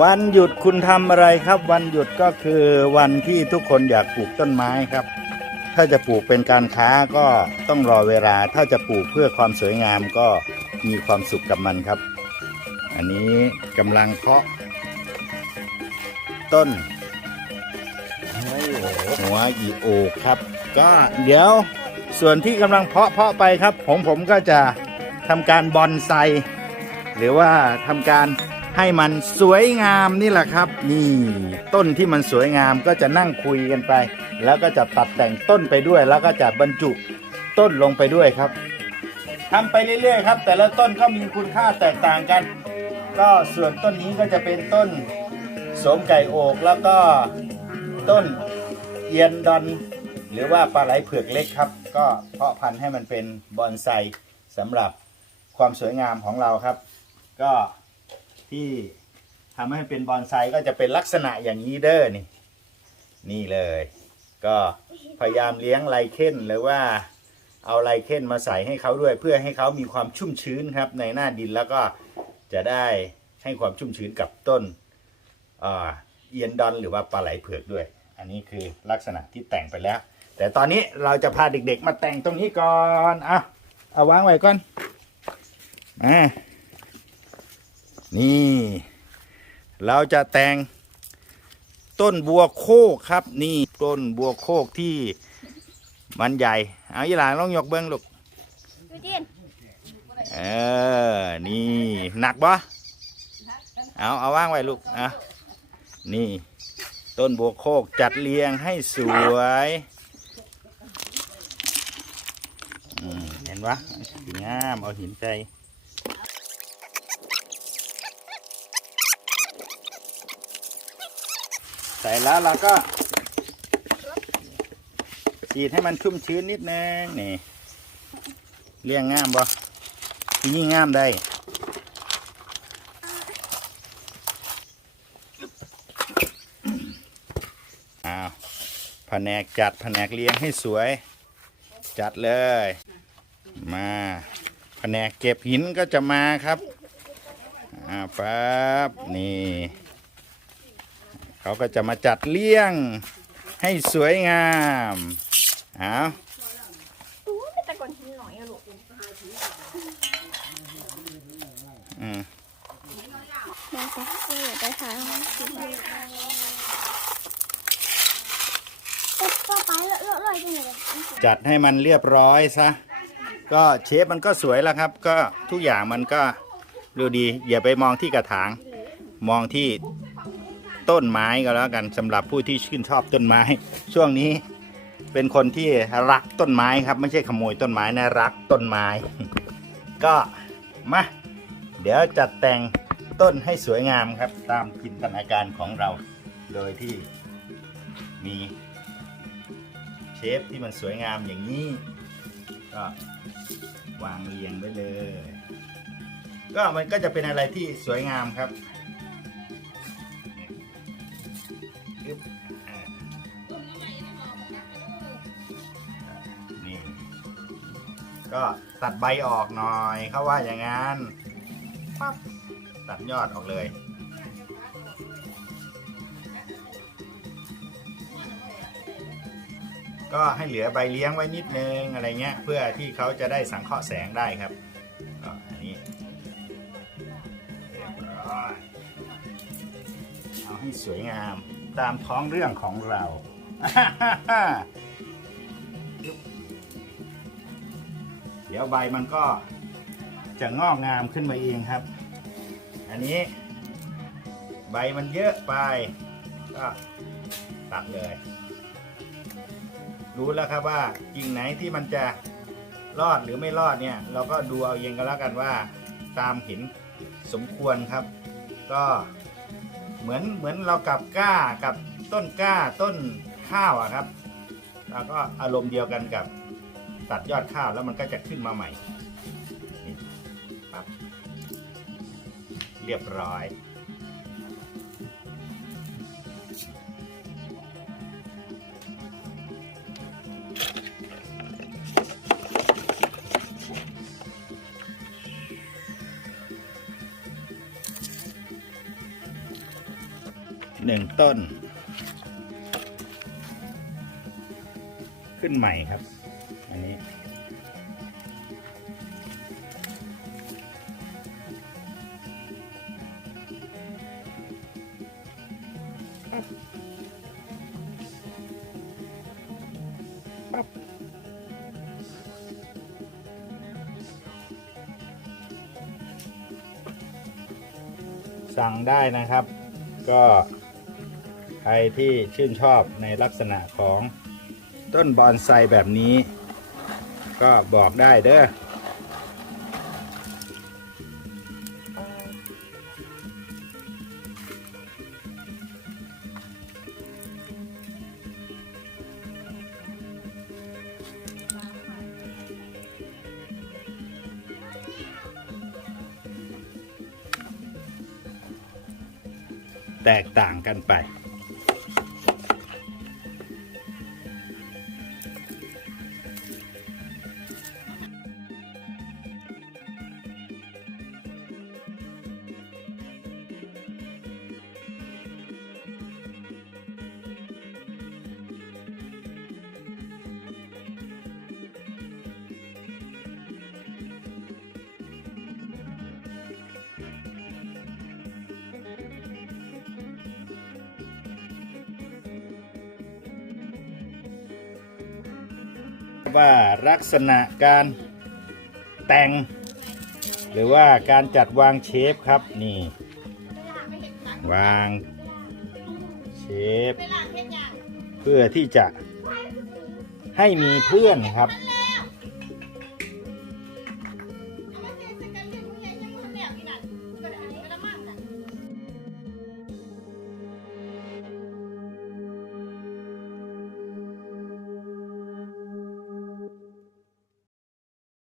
วันหยุดคุณทำอะไรครับ วันหยุดก็คือวันที่ทุกคนอยากปลูกต้นไม้ครับ ถ้าจะปลูกเป็นการค้าก็ต้องรอเวลา ถ้าจะปลูกเพื่อความสวยงามก็มีความสุขกับมันครับ อันนี้กำลังเพาะ ต้น หัวอีโอครับ ก็เดี๋ยวส่วนที่กำลังเพาะเพาะไปครับ ผมผมก็จะทำการบอนไซหรือว่าทำการ ให้มันสวยงามนี่แหละครับ นี่ต้นที่มันสวยงามก็จะนั่งคุยกันไป แล้วก็จะตัดแต่งต้นไปด้วย แล้วก็จะบรรจุต้นลงไปด้วยครับทำไปเรื่อยๆครับ แต่ละต้นก็มีคุณค่าแตกต่างกัน ก็ส่วนต้นนี้ก็จะเป็นต้นโสมไก่โอกแล้วก็ต้นเอียนดอนหรือว่าปลาไหลเผือกเล็กครับ ก็เพาะพันธุ์ให้มันเป็นบอนไซสำหรับความสวยงามของเราครับ ก็ ที่ทำให้เป็นบอนไซก็จะเป็นลักษณะอย่างนี้เด้อนี่ นี่เลย ก็พยายามเลี้ยงไลเคนหรือว่าเอาไลเคนมาใส่ให้เขาด้วย เพื่อให้เขามีความชุ่มชื้นครับ ในหน้าดินแล้วก็จะได้ให้ความชุ่มชื้นกับต้นเอียนดอนหรือว่าปลาไหลเผือกด้วย อันนี้คือลักษณะที่แต่งไปแล้ว แต่ตอนนี้เราจะพาเด็กๆมาแต่งตรงนี้ก่อนอะเอาวางไว้ก่อนอ่า นี่ เราจะแต่งต้นบัวโคกครับ นี่ต้นบัวโคกที่มันใหญ่ เอาอีหลานลองยกเบิ้งลูกพี่จินเออ นี่หนักปะเอาเอาว่างไว้ลูกอะนี่ ต้นบัวโคกจัดเรียงให้สวยอืมเห็นปะสวยงามเอาหินใจ ใส่แล้วเราก็ฉีดให้มันชุ่มชื้นนิดนึงนี่เลี้ยงงามบ่ที่นี่งามได้อ้าวแผนกจัดแผนกเลี้ยงให้สวย จัดเลย มาแผนกเก็บหินก็จะมาครับอ่าปั๊บนี่ เขาก็จะมาจัดเลี้ยงให้สวยงามเอาตะกอนหินหน่อยลูกอืมม่จะเออไปถ่ายห้องสิก็ไปเลอะๆเลยจังเลยจัดให้มันเรียบร้อยซะ ก็เชฟมันก็สวยแล้วครับ ก็ทุกอย่างมันก็ดูดี อย่าไปมองที่กระถาง มองที่ ต้นไม้ก็แล้วกันสำหรับผู้ที่ชื่นชอบต้นไม้ ช่วงนี้เป็นคนที่รักต้นไม้ครับ ไม่ใช่ขโมยต้นไม้นะรักต้นไม้ ก็มาเดี๋ยวจัดแต่งต้นให้สวยงามครับ ตามจินตนาการของเรา โดยที่มีเชฟที่มันสวยงามอย่างนี้ ก็วางเรียงไว้เลย ก็มันก็จะเป็นอะไรที่สวยงามครับ ก็ตัดใบออกหน่อยเขาว่าอย่างนั้นปั๊บตัดยอดออกเลยก็ให้เหลือใบเลี้ยงไว้นิดนึงอะไรเงี้ย เพื่อที่เขาจะได้สังเคราะห์แสงได้ครับก็อันนี้เรียบร้อยเอาให้สวยงามตามท้องเรื่องของเรา ดี๋ยวใบมันก็จะงอกงามขึ้นมาเองครับ อันนี้ ใบมันเยอะไปก็ตัดเลย รู้แล้วครับว่ากิ่งไหนที่มันจะรอดหรือไม่รอดเนี่ย เราก็ดูเอาเองก็แล้วกันว่า ตามเห็นสมควรครับ ก็เหมือนเหมือนเรากับก้ากับต้นก้าต้นข้าวอะครับเราก็อารมณ์เดียวกันกับ ตัดยอดข้าวแล้วมันก็จะขึ้นมาใหม่นี่ปั๊บเรียบร้อยหนึ่งต้น ขึ้นใหม่ครับ อันนี้สั่งได้นะครับ ก็ใครที่ชื่นชอบในลักษณะของต้นบอนไซแบบนี้ ก็บอกได้เด้อแตกต่างกันไป ว่าลักษณะการแต่ง หรือว่าการจัดวางเชฟครับนี่ วางเชฟเพื่อที่จะให้มีเพื่อนครับ